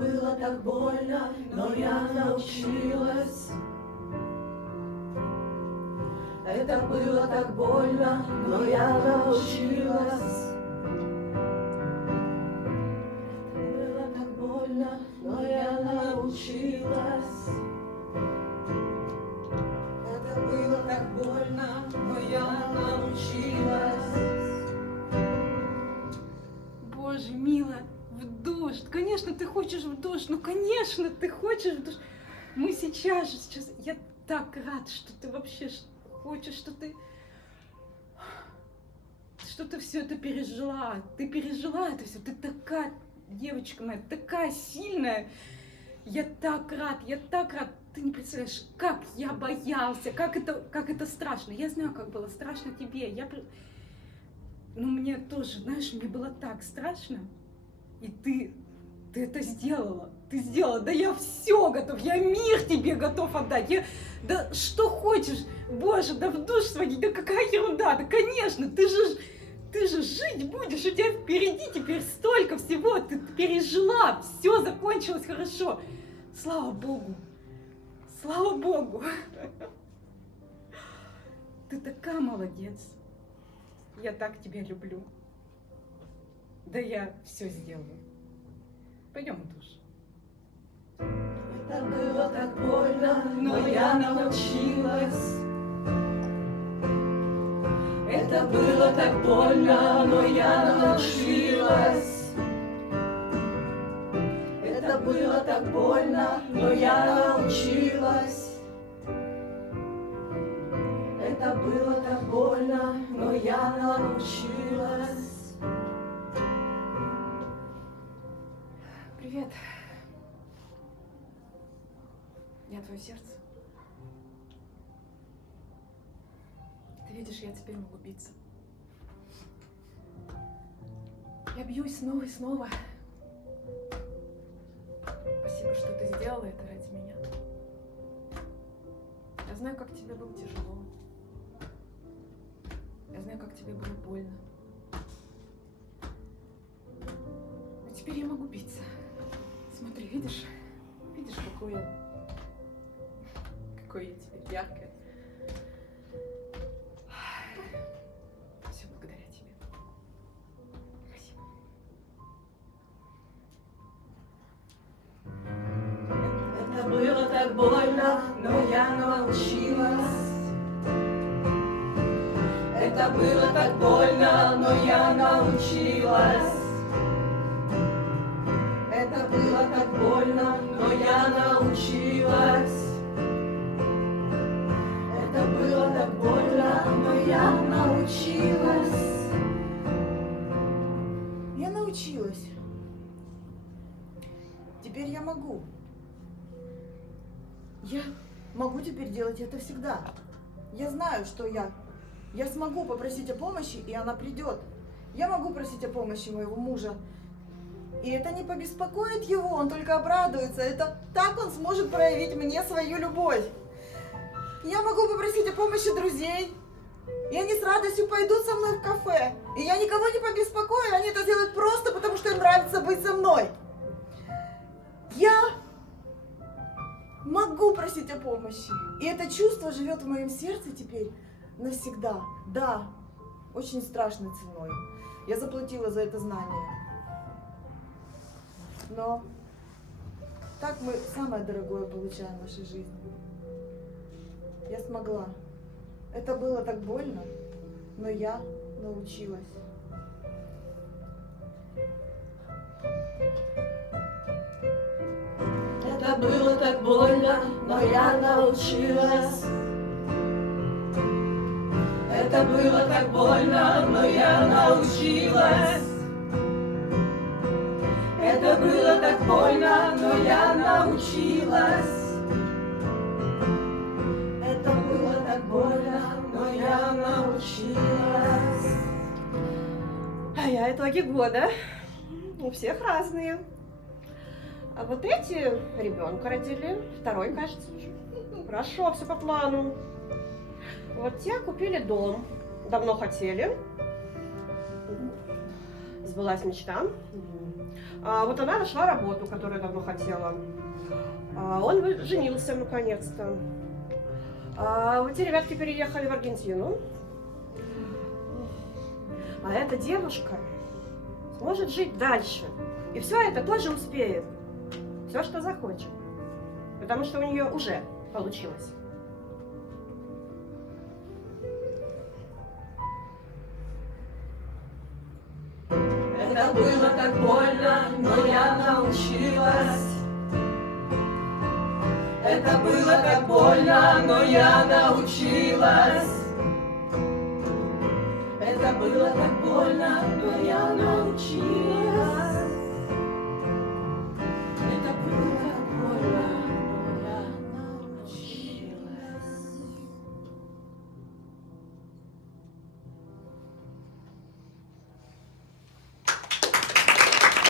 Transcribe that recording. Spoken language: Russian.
было так больно, но я научилась. Это было так больно, но я научилась. Это было так больно, но я научилась. Это было так больно, но я научилась. Боже, милая, в душ. Конечно, ты хочешь в душ. Ну, конечно, ты хочешь в душ. Мы сейчас же, сейчас. Я так рад, что ты вообще хочешь, что ты все это пережила. Ты пережила это все. Ты такая, девочка моя, такая сильная. Я так рад, я так рад. Ты не представляешь, как я боялся, как это страшно. Я знаю, как было страшно тебе. Ну, мне тоже, знаешь, мне было так страшно. И ты это сделала. Ты сделала. Да я все готов. Я мир тебе готов отдать. Да что хочешь. Боже, да в душ сводить. Да какая ерунда. Да, конечно, ты же жить будешь. У тебя впереди теперь столько всего. Ты пережила. Все закончилось хорошо. Слава Богу. Слава Богу. Ты такая молодец. Я так тебя люблю. Да я все сделаю. Пойдем в душ. Это было так больно, но я научилась. Это было так больно, но я научилась. Это было так больно, но я научилась. Это было так больно, но я научилась. Привет. Я твое сердце. Ты видишь, я теперь могу биться. Я бьюсь снова и снова. Спасибо, что ты сделала это ради меня. Я знаю, как тебе было тяжело. Я знаю, как тебе было больно. Но теперь я могу биться. Смотри, видишь? Видишь, какое я теперь яркое. Все благодаря тебе. Спасибо. Это было так больно, но я научилась. Это было так больно, но я научилась. Это было так больно, но я научилась. Это было так больно, но я научилась. Я научилась. Теперь я могу. Я могу теперь делать это всегда. Я знаю, что я смогу попросить о помощи, и она придет. Я могу просить о помощи моего мужа. И это не побеспокоит его, он только обрадуется. Это так он сможет проявить мне свою любовь. Я могу попросить о помощи друзей. И они с радостью пойдут со мной в кафе. И я никого не побеспокою, они это делают просто потому, что им нравится быть со мной. Я могу просить о помощи. И это чувство живет в моем сердце теперь навсегда. Да, очень страшной ценой. Я заплатила за это знание. Но так мы самое дорогое получаем в нашей жизни. Я смогла. Это было так больно, но я научилась. Это было так больно, но я научилась. Это было так больно, но я научилась. Это было так больно, но я научилась. Это было так больно, но я научилась. А итоги года у всех разные. А вот эти ребенка родили, второй, кажется, уже. Хорошо, все по плану. Вот те купили дом, давно хотели. Сбылась мечта. А вот она нашла работу, которую давно хотела. Он женился наконец-то. Вот те ребятки переехали в Аргентину. А эта девушка сможет жить дальше. И все это тоже успеет. Все, что захочет. Потому что у нее уже получилось. Это было так больно, но я научилась. Это было так больно, но я научилась. Это было так больно, но я научилась.